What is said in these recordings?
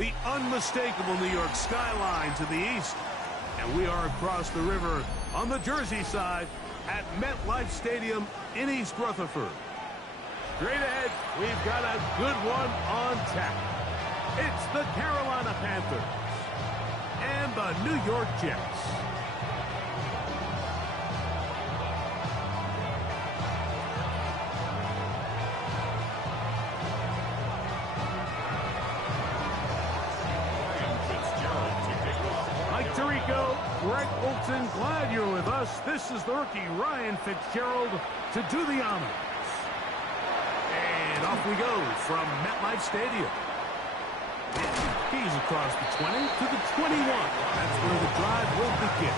the unmistakable New York skyline to the east. And we are across the river on the Jersey side at MetLife Stadium in East Rutherford. Straight ahead, we've got a good one on tap. It's the Carolina Panthers and the New York Jets. Greg Olson, glad you're with us. This is the rookie Ryan Fitzgerald to do the honors. And off we go from MetLife Stadium. He's across the 20 to the 21. That's where the drive will begin.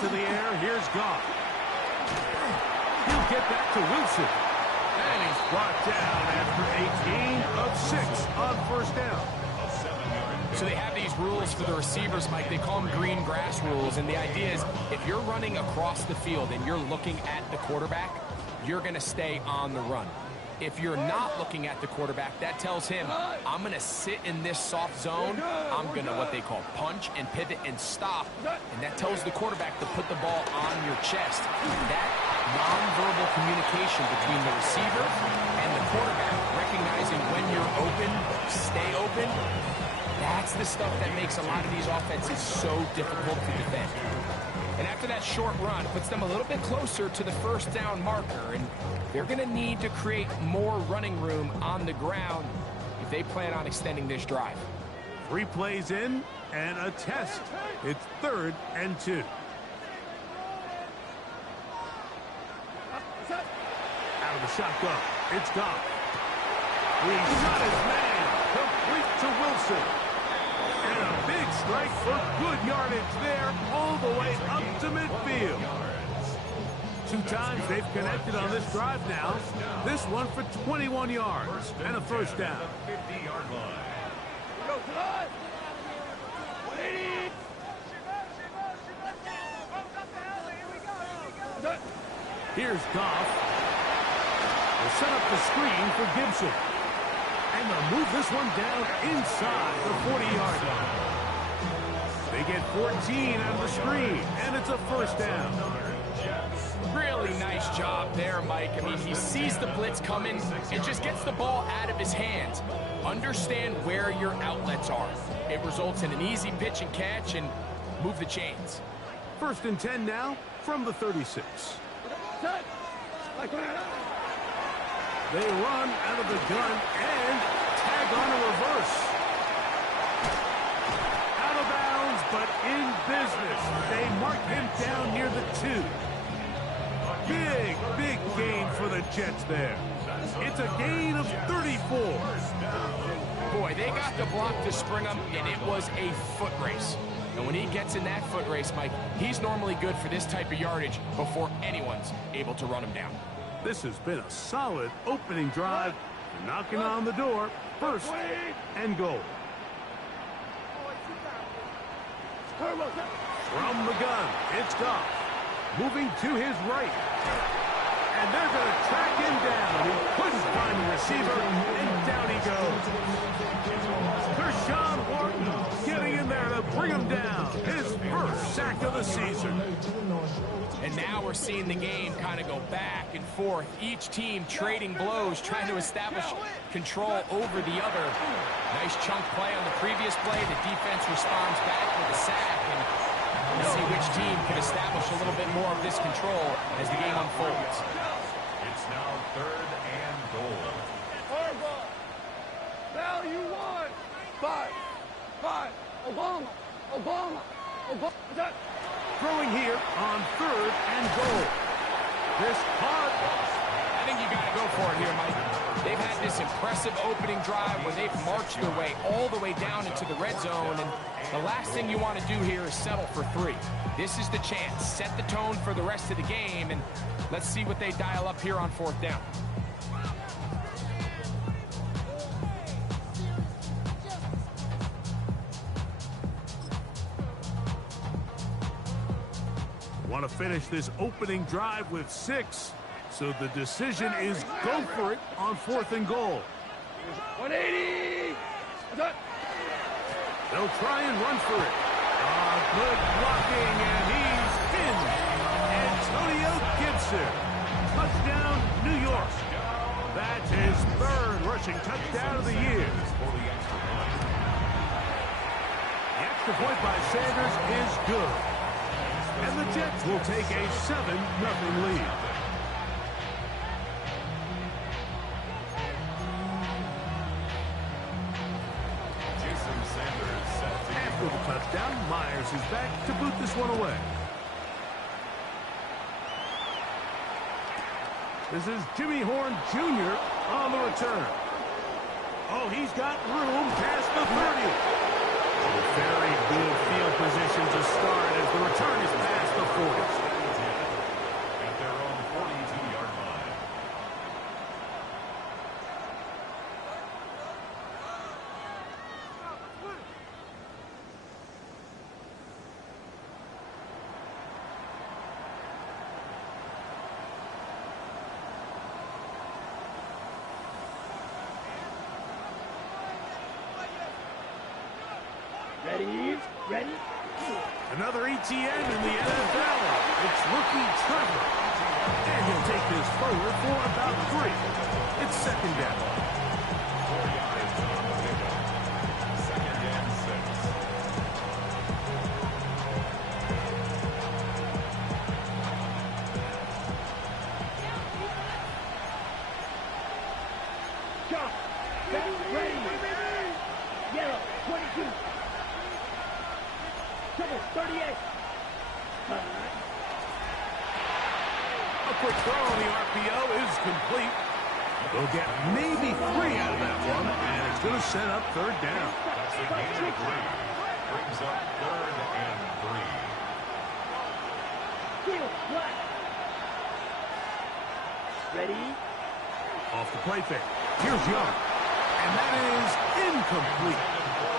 To the air, here's Goff. He'll get that to Wilson. And he's brought down after a gain of 6 on first down. So they have these rules for the receivers, Mike. They call them green grass rules. And the idea is if you're running across the field and you're looking at the quarterback, you're going to stay on the run. If you're not looking at the quarterback, that tells him, I'm going to sit in this soft zone. I'm going to what they call punch and pivot and stop. And that tells the quarterback to put the ball on your chest. That nonverbal communication between the receiver and the quarterback, recognizing when you're open, stay open, that's the stuff that makes a lot of these offenses so difficult to defend. And after that short run, puts them a little bit closer to the first down marker. And they're going to need to create more running room on the ground if they plan on extending this drive. 3 plays in and a test. It's 3rd and 2. Out of the shotgun, it's Goff. He shot his man, complete to Wilson. And a big strike for good yardage there, all the way up to midfield. 2 times they've connected on this drive now. This one for 21 yards and a first down. Here's Goff. They'll set up the screen for Gibson. And they'll move this one down inside the 40-yard line. They get 14 out of the screen, and it's a first down. Really nice job there, Mike. I mean, he sees the blitz coming and just gets the ball out of his hands. Understand where your outlets are. It results in an easy pitch and catch and move the chains. 1st and 10 now from the 36. They run out of the gun and tag on a reverse. Out of bounds, but in business. They mark him down near the 2. Big gain for the Jets there. It's a gain of 34. Boy, they got the block to spring him, and it was a foot race. And when he gets in that foot race, Mike, he's normally good for this type of yardage before anyone's able to run him down. This has been a solid opening drive. Knocking on the door. 1st and goal. From the gun, it's Goff. Moving to his right. And they're going to track him down. He couldn't find the receiver, and down he goes. Kershawn Wharton getting in there to bring him down. His 1st sack of the season. And now we're seeing the game kind of go back and forth. Each team trading blows, trying to establish control over the other. Nice chunk play on the previous play. The defense responds back with a sack. And we'll see which team can establish a little bit more of this control as the game unfolds. It's now 3rd and goal. Now you won. 5. Obama. throwing here on 3rd and goal. This hard. I think you got to go for it here, Mike. They've had this impressive opening drive where they've marched their way all the way down into the red zone, and the last thing you want to do here is settle for 3. This is the chance. Set the tone for the rest of the game, and let's see what they dial up here on 4th down. Want to finish this opening drive with 6. So the decision is go for it on 4th and goal. 180! They'll try and run for it. Good blocking, and he's in. Antonio Gibson. Touchdown, New York. That's his 3rd rushing touchdown of the year. The extra point by Sanders is good. And the Jets will take a 7-0 lead. After the touchdown, Myers is back to boot this one away. This is Jimmy Horn Jr. on the return. Oh, he's got room past the 30. A very good field position to start as the return is past the 40. At their own 42-yard line. Ready? Another ETN in the NFL. It's rookie Trevor. And he'll take this forward for about 3. It's 2nd down. 4 yards on the pickup. 2nd and 6. Jump! Ready! Yellow, 22. Triple, 38. A quick throw on the RPO is complete. They'll get maybe 3 out of that one, and it's going to set up 3rd down. That's a gain of 3. Brings up 3rd and 3. Field, black. Ready? Off the play fake. Here's Young. And that is incomplete.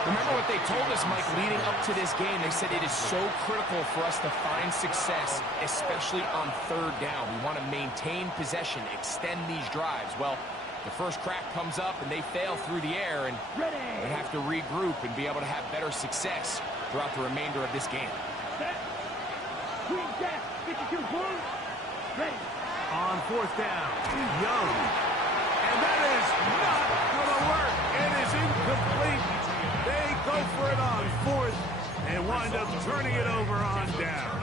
Remember what they told us, Mike, leading up to this game. They said it is so critical for us to find success, especially on 3rd down. We want to maintain possession, extend these drives. Well, the first crack comes up, and they fail through the air, and they have to regroup and be able to have better success throughout the remainder of this game. Set. Green gas, 52, boom. Ready. On 4th down, Young. And that is not going to work. It is incomplete. They go for it on 4th and wind up turning it over on down.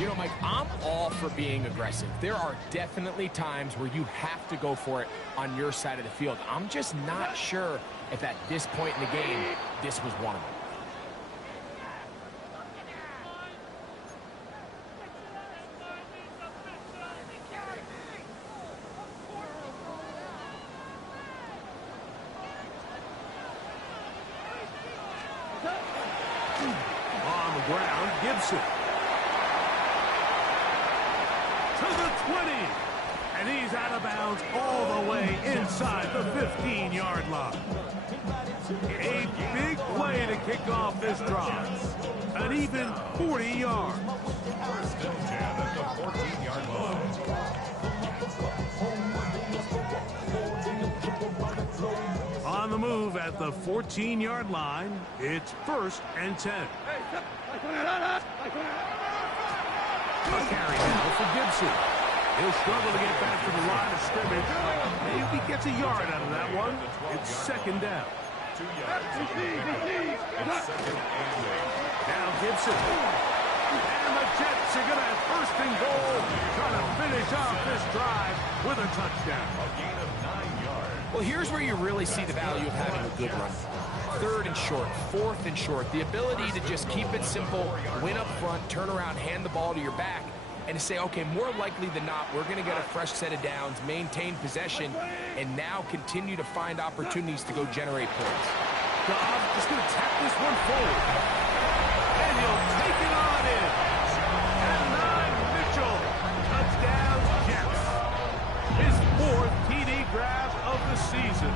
You know, Mike, I'm all for being aggressive. There are definitely times where you have to go for it on your side of the field. I'm just not sure if at this point in the game, this was one of them. On the ground, Gibson. To the 20. And he's out of bounds all the way inside the 15-yard line. A big play to kick off this drive. An even 40 yards. First and 10 at the 14-yard line. On the move at the 14-yard line, it's 1st and 10. A carry now for Gibson. He'll struggle to get back to the line of scrimmage. Maybe gets a yard out of that one. It's 2nd down. 2 yards on the pickup. It's 2nd and 8. Now Gibson. And the Jets are going to have 1st and goal, trying to finish off this drive with a touchdown. A gain of 9 yards. Well, here's where you really see the value of having a good run. 3rd and short, 4th and short, the ability to just keep it simple, win up front, turn around, hand the ball to your back, and to say, okay, more likely than not, we're going to get a fresh set of downs, maintain possession, and now continue to find opportunities to go generate points. Goff just going to tap this one forward. And he'll take it on in. And 9, Mitchell. Touchdown, Jets. His 4th TD grab of the season.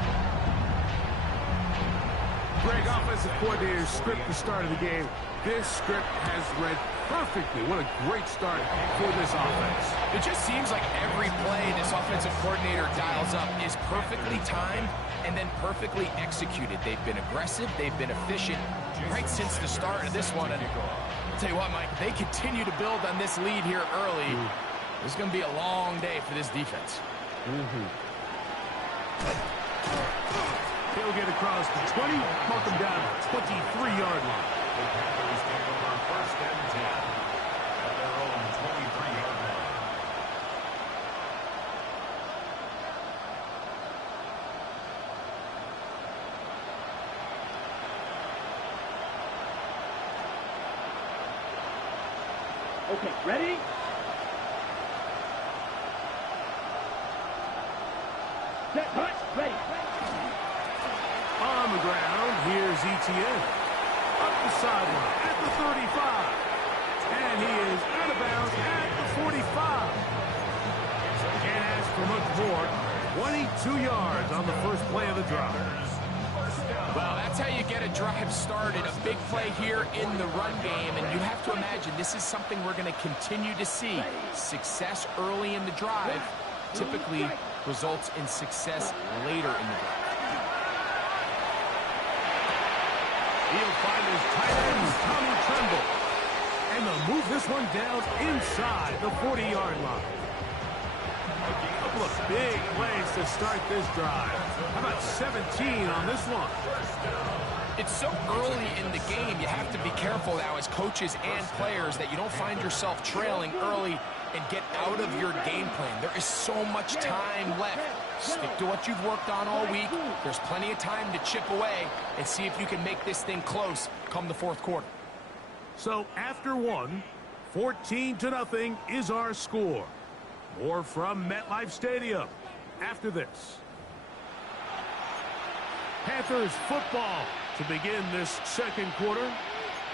Greg, offensive coordinator's script the start of the game. This script has read perfectly. What a great start for this offense. It just seems like every play this offensive coordinator dials up is perfectly timed and then perfectly executed. They've been aggressive. They've been efficient right since the start of this one. And I'll tell you what, Mike, they continue to build on this lead here early. This is going to be a long day for this defense. He'll get across the 20, mark him down at 23-yard line. The Panthers take over 1st and 10 at their own 23-yard line. Okay, ready? Set, hut, ready. On the ground, here's ETN. Up the sideline at the 35. And he is out of bounds at the 45. Can't ask for much more. 22 yards on the first play of the drive. Well, that's how you get a drive started. A big play here in the run game, and you have to imagine this is something we're going to continue to see. Success early in the drive typically results in success later in the drive. He'll find his tight end, Tommy Tremble. And they'll move this one down inside the 40-yard line. A couple of big plays to start this drive. How about 17 on this one? It's so early in the game, you have to be careful now as coaches and players that you don't find yourself trailing early and get out of your game plan. There is so much time left. Stick to what you've worked on all week. There's plenty of time to chip away and see if you can make this thing close come the 4th quarter. So after 1, 14-0 is our score. More from MetLife Stadium after this. Panthers football to begin this 2nd quarter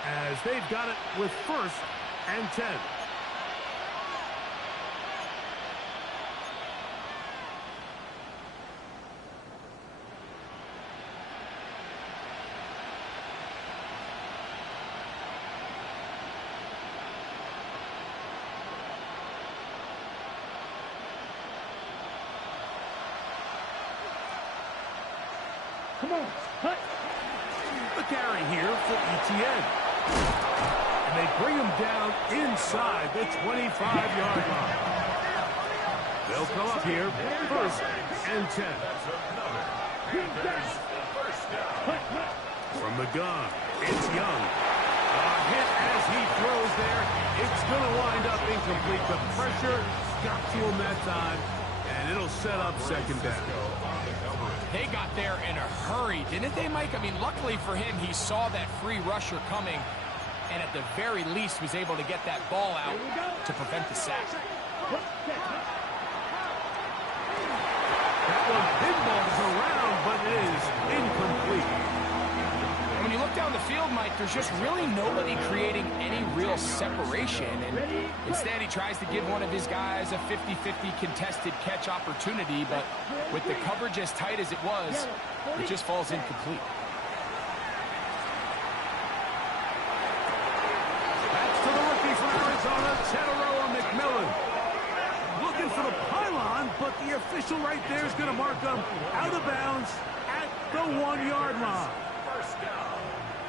as they've got it with 1st and 10. Come on, hut. The carry here for ETN. And they bring him down inside the 25-yard line. They'll come up here 1st and 10. From the gun, it's Young. A hit as he throws there. It's going to wind up incomplete. The pressure got to him that time, and it'll set up 2nd down. They got there in a hurry, didn't they, Mike? I mean, luckily for him, he saw that free rusher coming and at the very least was able to get that ball out to prevent the sack. That one pinballs around, but it is incomplete. When you look down the field, Mike, there's just really nobody creating any real separation. And instead, he tries to give one of his guys a 50-50 contested catch opportunity. But with the coverage as tight as it was, it just falls incomplete. That's to the rookie from Arizona, Tedoroa McMillan. Looking for the pylon, but the official right there is going to mark him out of bounds at the 1-yard line.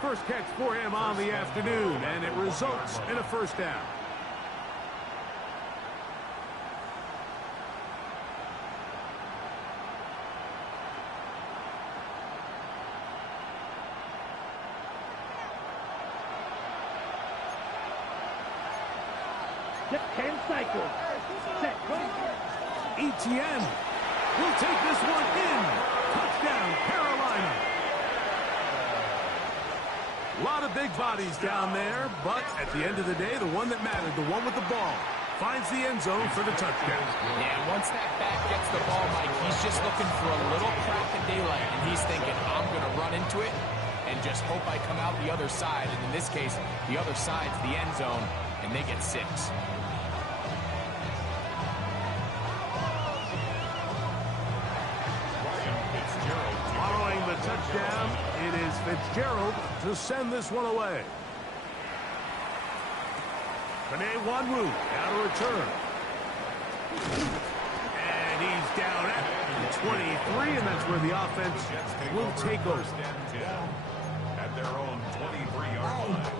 First catch for him on the afternoon, and it results in a 1st down. Just 10 cycles. Set, go. ETN will take this one in big bodies down there, but at the end of the day, the one that mattered, the one with the ball, finds the end zone for the touchdown. Yeah, once that back gets the ball, Mike, he's just looking for a little crack of daylight, and he's thinking, I'm going to run into it and just hope I come out the other side. And in this case, the other side's the end zone, and they get 6. Following the touchdown, it is Fitzgerald to send this one away. Wanwu out of return. And he's down at 23, and that's where the offense will take over. At their own 23-yard line.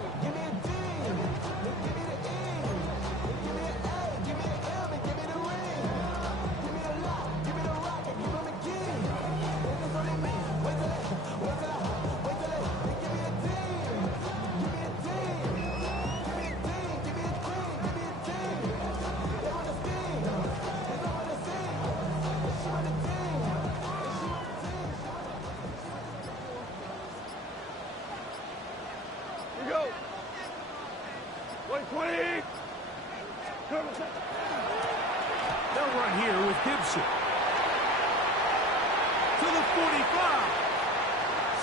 They'll run here with Gibson. To the 45.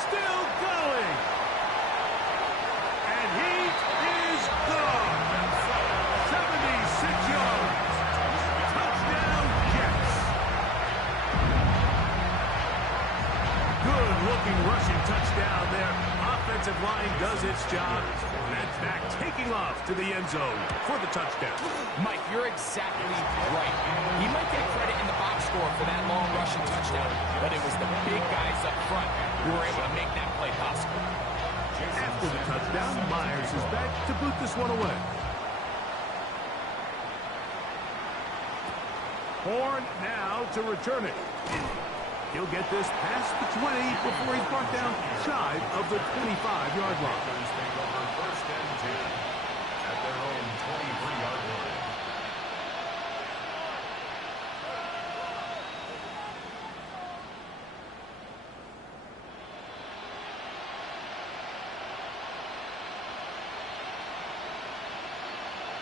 Still going. And he is gone. 76 yards. Touchdown, Jets. Good-looking rushing touchdown there. Offensive line does its job. That's back taking off to the end zone for the touchdown. Mike, you're exactly right. He might get credit in the box score for that long rushing touchdown, but it was the big guys up front who were able to make that play possible. After the touchdown, Myers is back to boot this one away. Horn now to return it. He'll get this past the 20 before he's brought down shy of the 25-yard line. First and 10 at their own 23-yard line.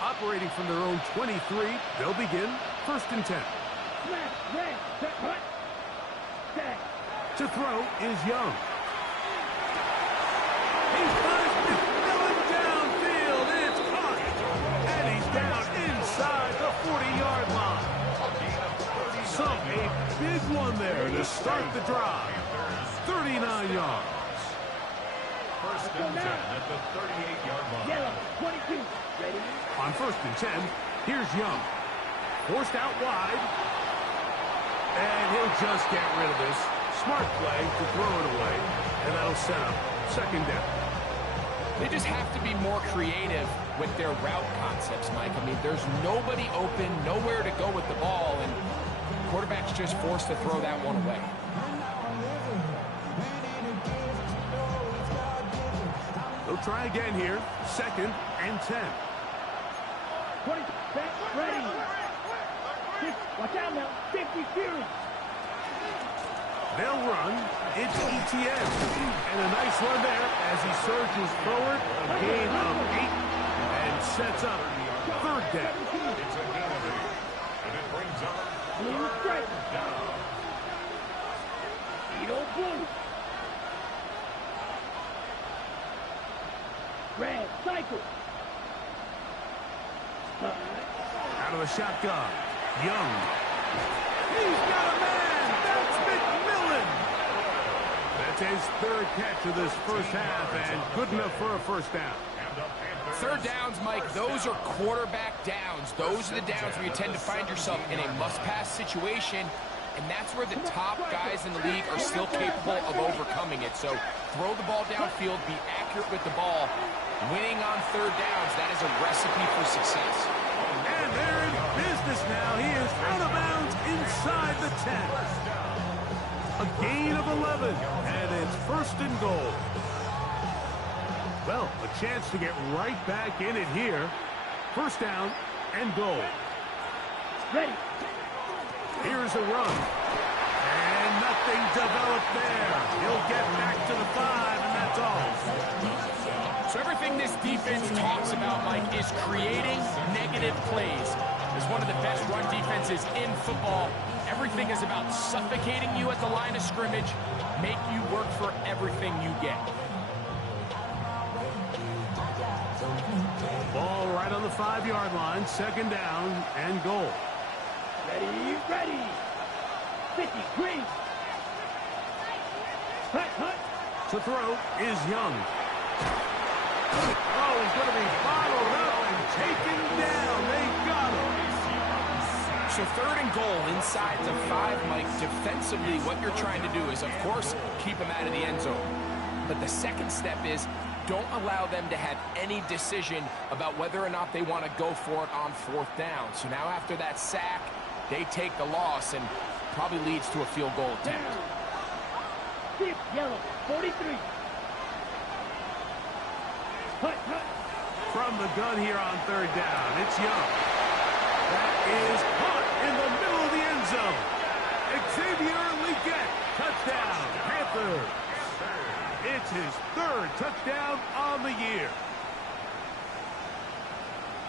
Operating from their own 23, they'll begin first and 10. Smash, red, set, hut. Set. To throw is Young. He's got McMillan downfield. It's caught. And he's down inside the 40-yard line. So a big one there to start the drive. 39 yards. First and 10 at the 38-yard line. Yellow, 22. Ready? On first and 10, here's Young. Forced out wide. And he'll just get rid of this. Smart play to throw it away. And that'll set up second down. They just have to be more creative with their route concepts, Mike. I mean, there's nobody open, nowhere to go with the ball, and quarterback's just forced to throw that one away. They'll try again here. Second and 10. 20, set, ready. Watch out now. 50 series. They'll run. It's ETN. And a nice run there as he surges forward. A gain of 8 and sets up third down. It's a gain of 8. And it brings up third down. Edo blue. Red, cycle. Out of the shotgun. Young. He's got a man. That's McMillan. That's his third catch of this first half, and good enough for a first down. Third downs, Mike, those are quarterback downs. Those are the downs where you tend to find yourself in a must-pass situation, and that's where the top guys in the league are still capable of overcoming it. So throw the ball downfield, be accurate with the ball. Winning on third downs, that is a recipe for success. And they're in business now. He is out of bounds inside the 10. A gain of 11, and it's first and goal. Well, a chance to get right back in it here. First down and goal. Ready. Here's a run. And nothing developed there. He'll get back to the 5, and that's all. So everything this defense talks about, Mike, is creating negative plays. It's one of the best run defenses in football. Everything is about suffocating you at the line of scrimmage, make you work for everything you get. Ball right on the 5-yard line, second down and goal. Ready, ready. 50, green. Hut, hut. To throw is Young. Oh, he's going to be bottled up and taken down. They got him. So third and goal inside the 5, Mike. Defensively, what you're trying to do is, of course, keep them out of the end zone. But the second step is don't allow them to have any decision about whether or not they want to go for it on 4th down. So now after that sack, they take the loss and probably leads to a field goal attempt. Deep yellow, 43. Hut, hut. From the gun here on 3rd down, it's Young. That is caught in the middle of the end zone. Xavier Legette, touchdown, Panthers. It's his 3rd touchdown on the year.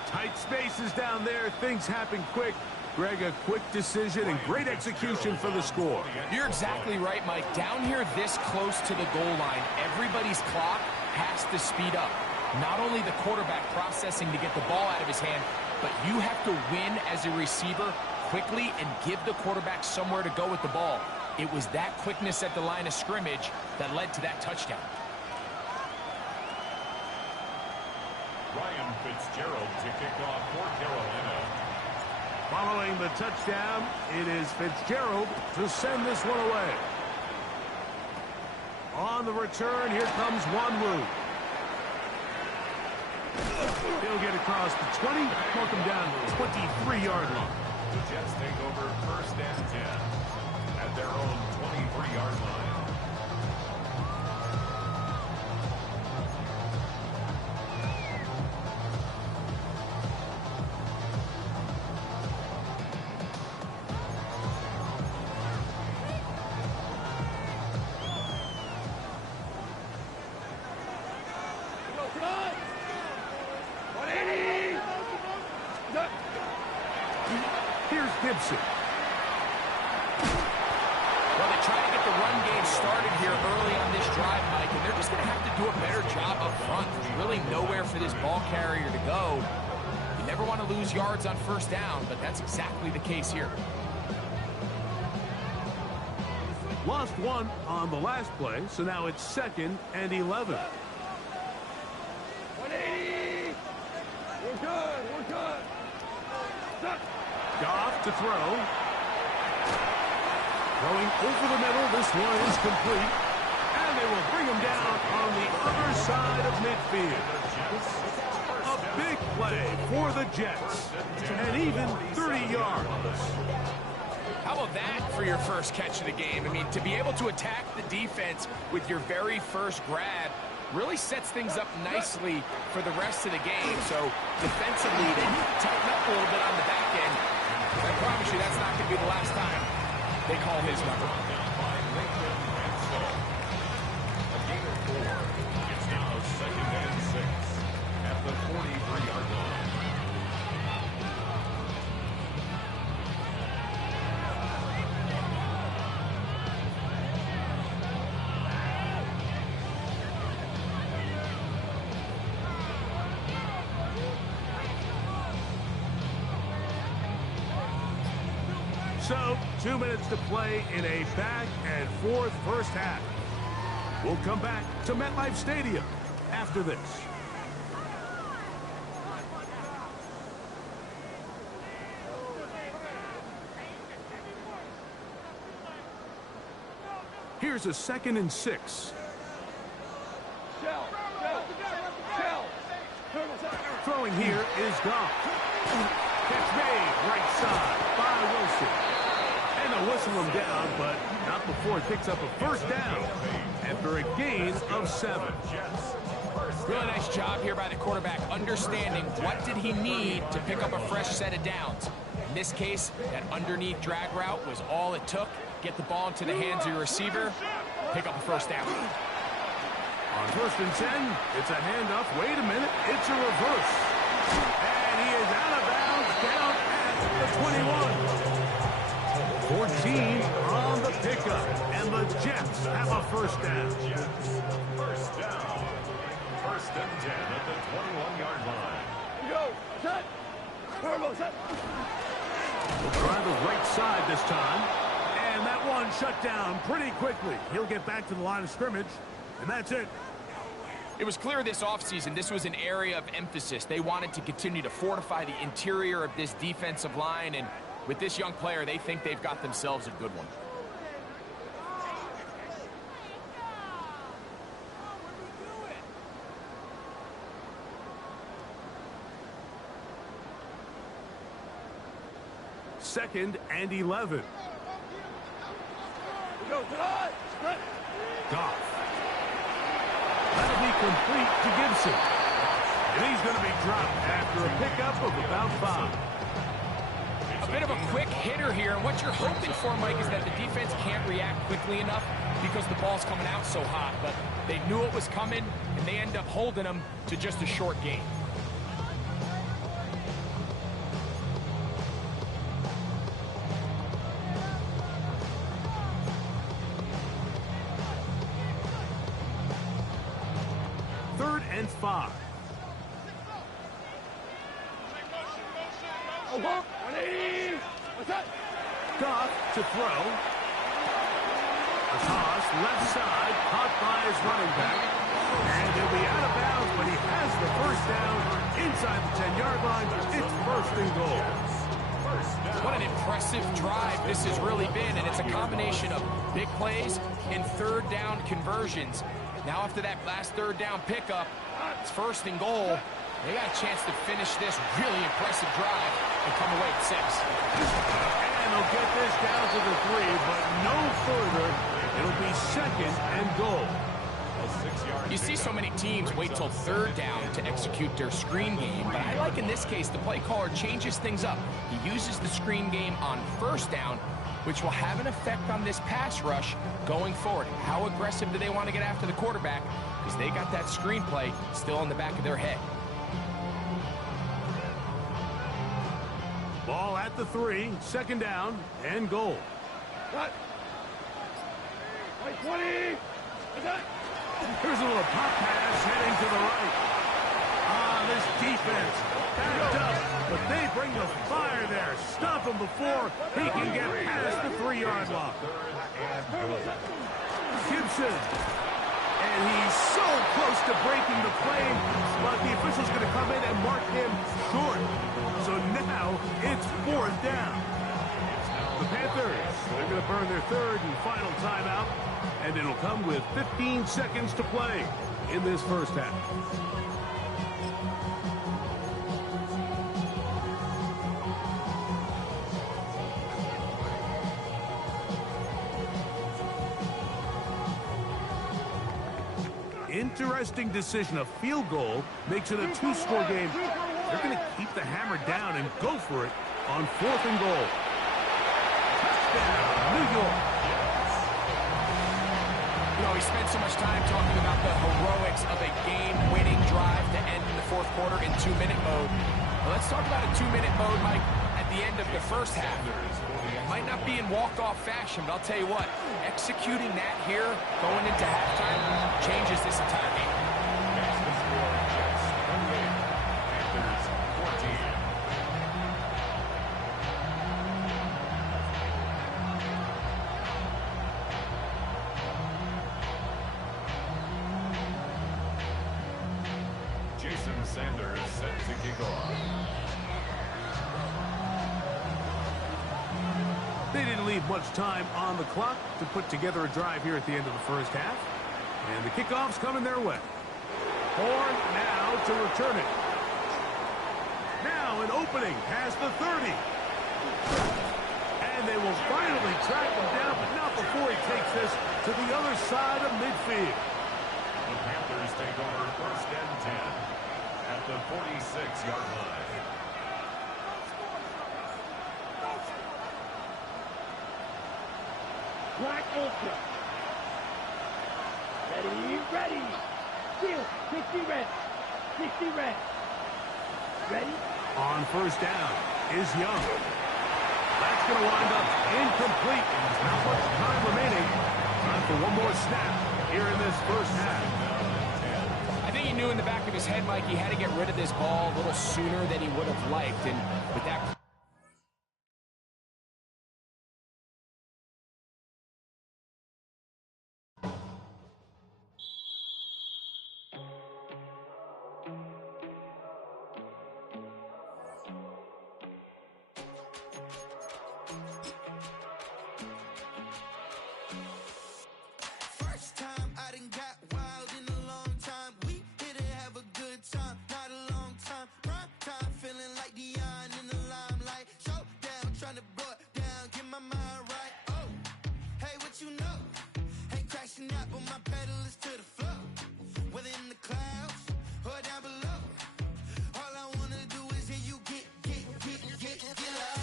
Tight spaces down there. Things happen quick. Greg, a quick decision and great execution for the score. You're exactly right, Mike. Down here this close to the goal line, everybody's clock has to speed up. Not only the quarterback processing to get the ball out of his hand, but you have to win as a receiver quickly and give the quarterback somewhere to go with the ball. It was that quickness at the line of scrimmage that led to that touchdown. Ryan Fitzgerald to kick off for Carolina. Following the touchdown, it is Fitzgerald to send this one away. On the return, here comes Wanwu. He'll get across the 20, mark him down to the 23-yard line. The Jets take over 1st and 10 at their own 23-yard line. Here's Gibson. Well, they try to get the run game started here early on this drive, Mike, and they're just going to have to do a better job up front. There's really nowhere for this ball carrier to go. You never want to lose yards on 1st down, but that's exactly the case here. Lost one on the last play, so now it's 2nd and 11. 180. We're good, we're good. Goff to throw. Throwing over the middle. This one is complete. And they will bring him down on the other side of midfield. A big play for the Jets. And even 30 yards. How about that for your first catch of the game? I mean, to be able to attack the defense with your very first grab really sets things up nicely for the rest of the game. So defensively, they need to tighten up a little bit on the back end. I promise you that's not going to be the last time they call his number. A gain of 4. It's now 2nd and 6 at the 43-yard line. So, 2 minutes to play in a back-and-forth first half. We'll come back to MetLife Stadium after this. Here's a 2nd and 6. Throwing here is Goff. Catch made right side by Wilson. And they'll whistle him down, but not before he picks up a 1st down after a gain of 7. Really nice job here by the quarterback, understanding what did he need to pick up a fresh set of downs. In this case, that underneath drag route was all it took. Get the ball into the hands of your receiver, pick up a 1st down. On 1st and 10, it's a handoff. Wait a minute, it's a reverse. And he is out of bounds down at the 21. 14 on the pickup, and the Jets have a first down. Jets, first down. 1st and 10 at the 21-yard line. Go, set. Turbo set. We'll try the right side this time. And that one shut down pretty quickly. He'll get back to the line of scrimmage, and that's it. It was clear this offseason this was an area of emphasis. They wanted to continue to fortify the interior of this defensive line, and with this young player, they think they've got themselves a good one. Second and 11. Go, set. Goff. That'll be complete to Gibson. And he's going to be dropped after a pickup of about 5. A bit of a quick hitter here, and what you're hoping for, Mike, is that the defense can't react quickly enough because the ball's coming out so hot. But they knew it was coming, and they end up holding them to just a short game. Third and 5. Over. 180. What's that? Goff to throw. A toss, left side, caught by his running back. And he'll be out of bounds, but he has the first down inside the 10-yard line. It's 1st and goal. What an impressive drive this has really been, and it's a combination of big plays and third down conversions. Now after that last third down pickup, it's 1st and goal. They got a chance to finish this really impressive drive and come away with 6. And they'll get this down to the 3, but no further. It'll be 2nd and goal. You see so many teams wait till third down to execute their screen game, but I like in this case the play caller changes things up. He uses the screen game on 1st down, which will have an effect on this pass rush going forward. How aggressive do they want to get after the quarterback? Because they got that screenplay still in the back of their head. Ball at the 3, 2nd down and goal. Cut. 20. What's that? Here's a little pop pass heading to the right. This defense backed up, but they bring the fire there. Stop him before he can get past the 3-yard line. Gibson. And he's so close to breaking the play, but the official's going to come in and mark him short. So now it's 4th down. The Panthers, they're going to burn their 3rd and final timeout, and it'll come with 15 seconds to play in this first half. Interesting decision. A field goal makes it a 2-score game. They're going to keep the hammer down and go for it on 4th and goal. Touchdown, New York. You know, we spent so much time talking about the heroics of a game-winning drive to end in the 4th quarter in 2-minute mode. Well, let's talk about a 2-minute mode, Mike, at the end of the first half. It might not be in walk-off fashion, but I'll tell you what, executing that here, going into halftime, changes this entire game. Sanders set to kick off. They didn't leave much time on the clock to put together a drive here at the end of the first half. And the kickoff's coming their way. Horn now to return it. Now an opening past the 30. And they will finally track him down, but not before he takes this to the other side of midfield. The Panthers take over 1st and 10 at the 46-yard line. Black Ultra. Ready, ready. Steal. 60 red. 60 red. Ready? On first down is Young. That's going to wind up incomplete. Not much time remaining. Time for one more snap here in this first half. I think he knew in the back of his head, Mike, he had to get rid of this ball a little sooner than he would have liked. And with that... First time I done got wild in a long time. We here to have a good time, not a long time. Prime time, feeling like Dion in the limelight. Showdown, trying to blow it down, get my mind right. Oh, hey, what you know? Ain't crashing out, but my pedal is to the floor. Whether in the clouds or down below, all I wanna do is hear you get loud.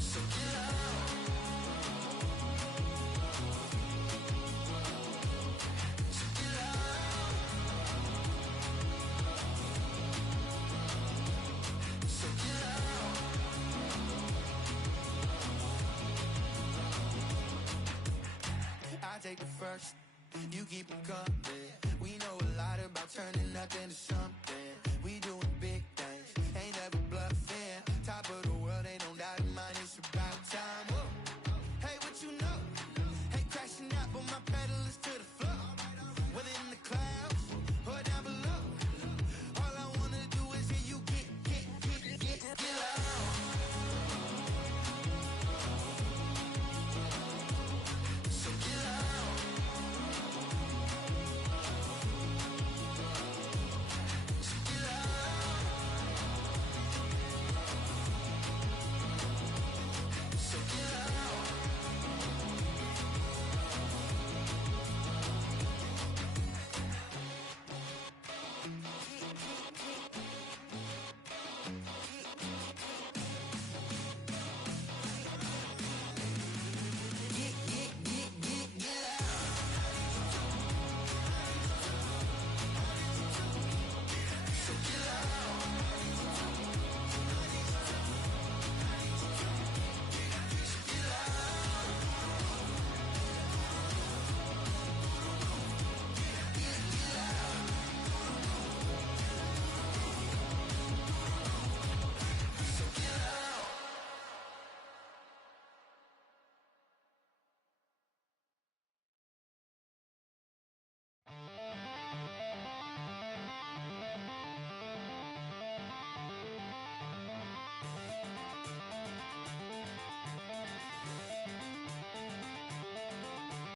So get loud. So get loud. So get loud. I take the first, you keep 'em coming. We know a lot about turning nothing to something.